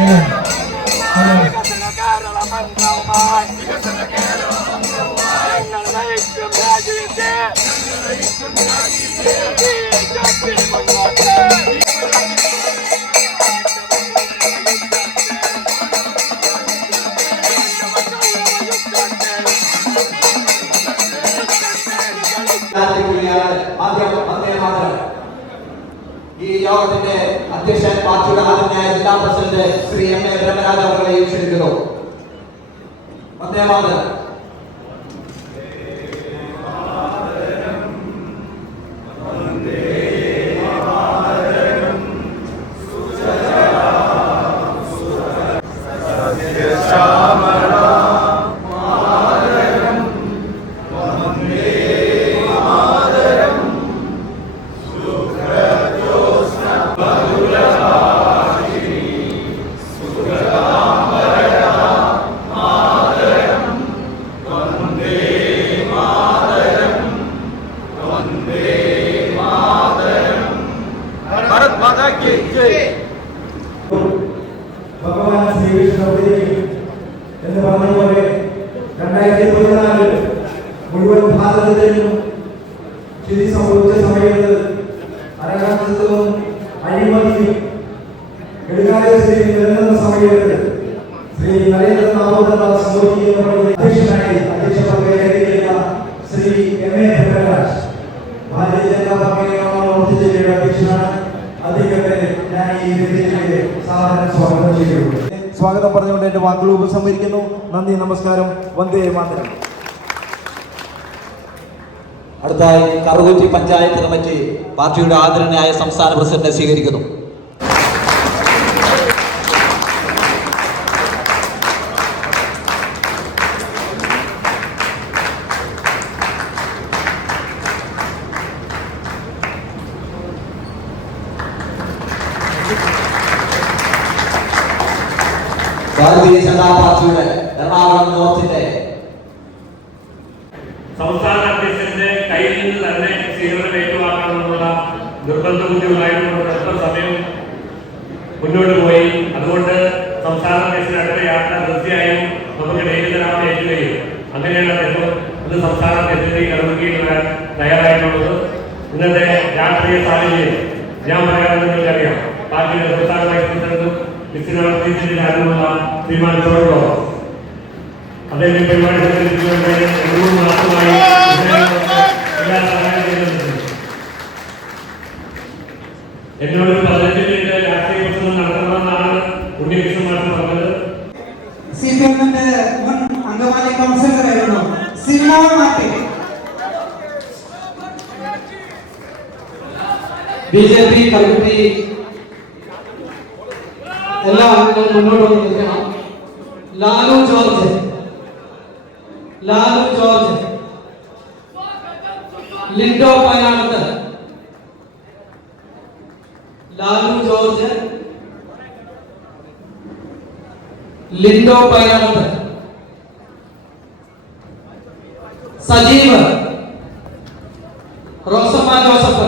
Yeah. ஆசிரியர் ஆசிரியர் ஆசிரியர் ഈ യോഗത്തിന്റെ അധ്യക്ഷൻ പാർട്ടിയുടെ ആദ്യനായ ജില്ലാ president Shri M A Brahmaraj അവരെ ക്ഷണിക്കുന്നു. വന്ദേ ഭഗവാൻ ശ്രീകൃഷ്ണ എന്ന് പറഞ്ഞതുപോലെ രണ്ടായിരത്തി പതിനാലിൽ മുഴുവൻ ഭാരതത്തിലും സ്ഥിതി സംഭവിച്ച സമയത്ത് അരകാന്തത്വവും അഴിമതിയും എടുകാലസ്ഥിതി നിലനിന്ന സമയത്ത് ശ്രീ നരേന്ദ്ര ദാമോദരദാസ് മോദി അധ്യക്ഷനായി അധ്യക്ഷ ശ്രീ എം എ സ്വാഗതം പറഞ്ഞുകൊണ്ട് എന്റെ വാക്കുകൾ ഉപസംഹരിക്കുന്നു. നന്ദി നമസ്കാരം. വന്ദേ മാതരം. അടുത്തായി കറുകുറ്റി പഞ്ചായത്ത് കമ്മിറ്റി പാർട്ടിയുടെ ആദരണയായ സംസ്ഥാന പ്രസിഡന്റ് സ്വീകരിക്കുന്നു. എറണാകുളം നോർത്തിന്റെ സംസ്ഥാന അധ്യക്ഷന്റെ കയ്യിൽ നിന്ന് തന്നെ സ്വീകരണം ഏറ്റുവാങ്ങണമെന്നുള്ള നിർബന്ധ ബുദ്ധി ഉണ്ടായതുകൊണ്ട് എത്ര സമയം മുന്നോട്ട് പോയി. അതുകൊണ്ട് സംസ്ഥാന അധ്യക്ഷനായിട്ട് യാത്ര തീർച്ചയായും നമുക്ക് നേരിട്ട് തരാൻ ഏറ്റുകയും അങ്ങനെയാണ് അദ്ദേഹം ഇത് സംസ്ഥാന അധ്യക്ഷന്റെ കടമയ്ക്ക് തയ്യാറായിട്ടുള്ളത്. ഇന്നത്തെ രാഷ്ട്രീയ സാഹചര്യം ഞാൻ പറയാമെന്ന് നിങ്ങൾക്കറിയാം. പാർട്ടിയുടെ സംസ്ഥാന വൈസ് പ്രസിഡന്റും വിശ്വനാഥ് ആരുമുള്ള തീരുമാനിച്ചോളൂ അദ്ദേഹം പരിപാടി സംഘടിപ്പിച്ചുകൊണ്ട് മൂന്ന് മാസമായി എല്ലാ സഹായം ചെയ്യുന്നുണ്ട്. എന്നോട് പതിനഞ്ച് മിനിറ്റ് രാഷ്ട്രീയ പ്രസംഗം നടത്തണമെന്നാണ് ഉണ്ണികൃഷ്ണൻ മാഷ് പറഞ്ഞത്. സി പി എമ്മിന്റെ മുൻ Angamaly കൗൺസിലറായിരുന്നു Simon Martin B J P committee എല്ലാ അംഗങ്ങളും മുന്നോട്ട് വന്നിരിക്കണം. Lalu George. Lalu George Lindo पायावत Lalu George Lindo पायावत Sajeev. Rosamma Joseph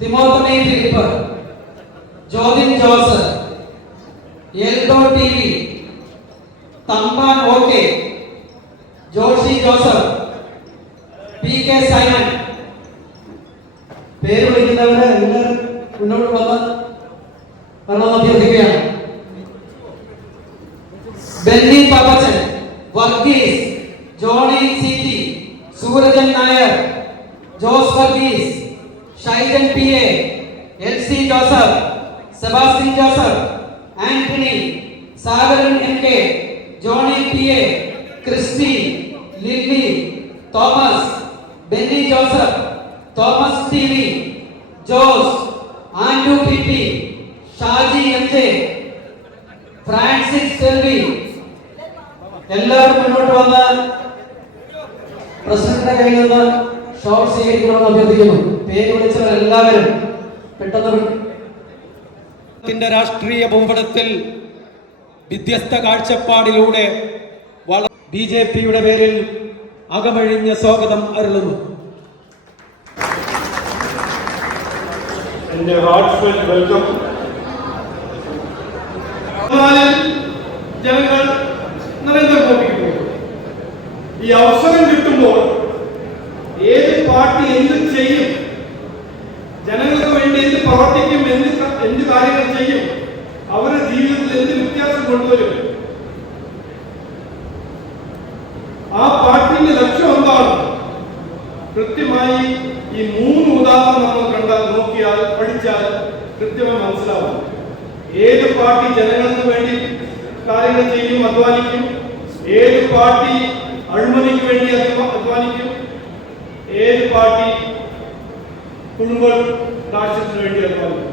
तिमोथनी Philip Jodin जोस Elto TV. तंबा okay. okay. Joseph P K Simon പേര് വിളിക്കുന്നവര് എല്ലാവരും മുന്നോട്ട് വന്ന് വരണമെന്ന് അഭ്യർത്ഥിക്കുകയാണ് Benny Pappachan Varghese Johnny C T Soorajan Nair Jose Varghese Shaijan P A L C Joseph Sebastian Joseph Antony Sagaran M K Johnny P A Christy Lilly Thomas Benny Joseph Thomas T V Jose Andu P T Shaji M Francis Selvi എല്ലാവരും മുന്നോട്ട് വന്ന് പ്രസിഡന്റിന്റെ കയ്യിൽ നിന്ന് shawl സ്വീകരിക്കണമെന്ന് അഭ്യർത്ഥിക്കുന്നു. പേര് വിളിച്ചവർ എല്ലാവരും പെട്ടെന്ന് രാഷ്ട്രീയ ഭൂപടത്തിൽ വ്യത്യസ്ത കാഴ്ചപ്പാടിലൂടെ ബി ജെ പിയുടെ പേരിൽ അകമഴിഞ്ഞ സ്വാഗതം അരുളുന്നു. എന്റെ ഹാർട്ട്ഫെൽ വെൽക്കം ജനങ്ങൾ നരേന്ദ്രമോദിക്ക് പോകും. ഈ അവസരം കിട്ടുമ്പോൾ ഏത് പാർട്ടി എന്ത് ചെയ്യും ജനങ്ങൾക്ക് വേണ്ടി എന്ത് പ്രവർത്തിക്കും എന്ത് എന്ത് കാര്യങ്ങൾ ആ പാട്ടിന്റെ ലക്ഷ്യം എന്താണ്? കൃത്യമായി ഈ മൂന്ന് ഉദാഹരണം നമ്മൾ കണ്ടാൽ നോക്കിയാൽ പഠിച്ചാൽ കൃത്യമായി മനസ്സിലാവും. ഏത് പാർട്ടി ജനങ്ങൾക്ക് വേണ്ടി കാര്യങ്ങൾ ചെയ്യും അധ്വാനിക്കും? ഏത് പാർട്ടി അഴിമതിക്ക് വേണ്ടി അധ്വ- അധ്വാനിക്കും? ഏത് പാർട്ടി കുടുംബ രാഷ്ട്രത്തിന് വേണ്ടി അധ്വാനിക്കും?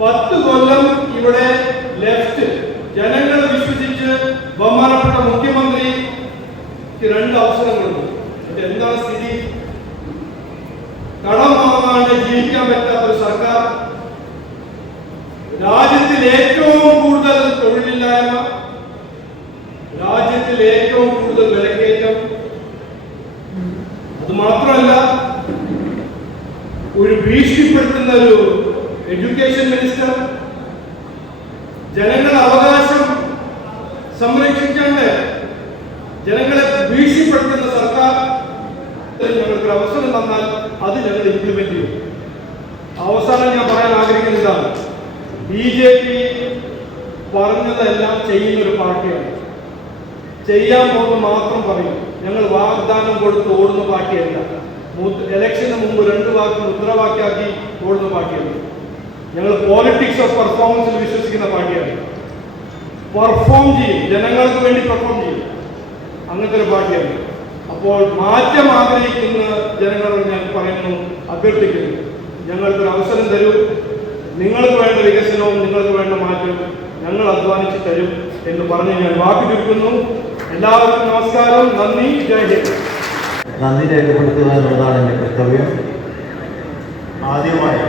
പത്ത് കൊല്ലം ഇവിടെ ലെഫ്റ്റ് ജനങ്ങൾ വിശ്വസിച്ച് ബഹുമാനപ്പെട്ട മുഖ്യമന്ത്രിക്ക് രണ്ട് അവസരങ്ങളുണ്ട് എന്താണ് സ്ഥിതി? കടം വാങ്ങാണ്ട് ജീവിക്കാൻ പറ്റാത്ത ഒരു സർക്കാർ. രാജ്യത്തിൽ ഏറ്റവും കൂടുതൽ തൊഴിലില്ലായ്മ. രാജ്യത്തിൽ ഏറ്റവും കൂടുതൽ വിലക്കയറ്റം. അത് മാത്രമല്ല ഒരു ഭീഷണിപ്പെടുത്തുന്ന ഒരു എഡ്യൂക്കേഷൻ മിനിസ്റ്റർ. ജനങ്ങളുടെ അവകാശം സംരക്ഷിക്കേണ്ട ജനങ്ങളെ ഭീഷണിപ്പെടുത്തുന്ന സർക്കാർ ഞങ്ങൾക്ക് അവസരം തന്നാൽ അത് ഞങ്ങൾ ഇംപ്ലിമെന്റ് ചെയ്യും. അവസാനം ഞാൻ പറയാൻ ആഗ്രഹിക്കുന്ന ഇതാണ്. ബി ജെ പി പറഞ്ഞതെല്ലാം ചെയ്യുന്ന ഒരു പാർട്ടിയാണ്. ചെയ്യാൻ പോകുന്ന മാത്രം പറയും. ഞങ്ങൾ വാഗ്ദാനം കൊടുത്ത് ഓടുന്ന പാർട്ടിയല്ല. ഇലക്ഷന് മുമ്പ് രണ്ട് വാക്ക് മുദ്രാവാക്യാക്കി ഓടുന്ന പാർട്ടിയല്ല ഞങ്ങൾ പോളിറ്റിക്സ് ഓഫ് പെർഫോമൻസ് വിശ്വസിക്കുന്ന പാർട്ടിയാണ്. പെർഫോം ചെയ്യും. ജനങ്ങൾക്ക് വേണ്ടി പെർഫോം ചെയ്യും. അങ്ങനത്തെ ഒരു പാർട്ടിയല്ല അപ്പോൾ മാറ്റം ആഗ്രഹിക്കുന്ന ജനങ്ങളോട് ഞാൻ പറയുന്നു അഭ്യർത്ഥിക്കുന്നു. ഞങ്ങൾക്ക് ഒരു അവസരം തരൂ. നിങ്ങൾക്ക് വേണ്ട വികസനവും നിങ്ങൾക്ക് വേണ്ട മാറ്റവും ഞങ്ങൾ അധ്വാനിച്ച് തരും എന്ന് പറഞ്ഞ് ഞാൻ വാക്ക് ചുരുക്കുന്നു. എല്ലാവർക്കും നമസ്കാരം. നന്ദി. ജയ ഹിന്ദ്. നന്ദി രേഖപ്പെടുത്തുക എന്നുള്ളതാണ് എന്റെ കർത്തവ്യം. ആദ്യമായി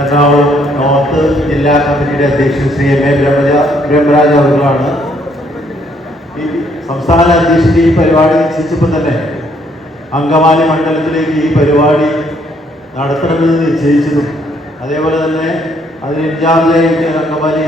എറണാകുളം നോർത്ത് ജില്ലാ കമ്മിറ്റിയുടെ അധ്യക്ഷൻ ശ്രീ എം എ ബ്രഹ്മരാജ് ബ്രഹ്മരാജ് ഈ സംസ്ഥാന അധ്യക്ഷന്റെ ഈ പരിപാടി നിശ്ചയിച്ചപ്പോൾ തന്നെ അങ്കമാലി മണ്ഡലത്തിലേക്ക് ഈ പരിപാടി നടത്തണമെന്ന് നിശ്ചയിച്ചതും. അതേപോലെ തന്നെ അതിന് ഇൻചാർജായിട്ട് അങ്കമാലി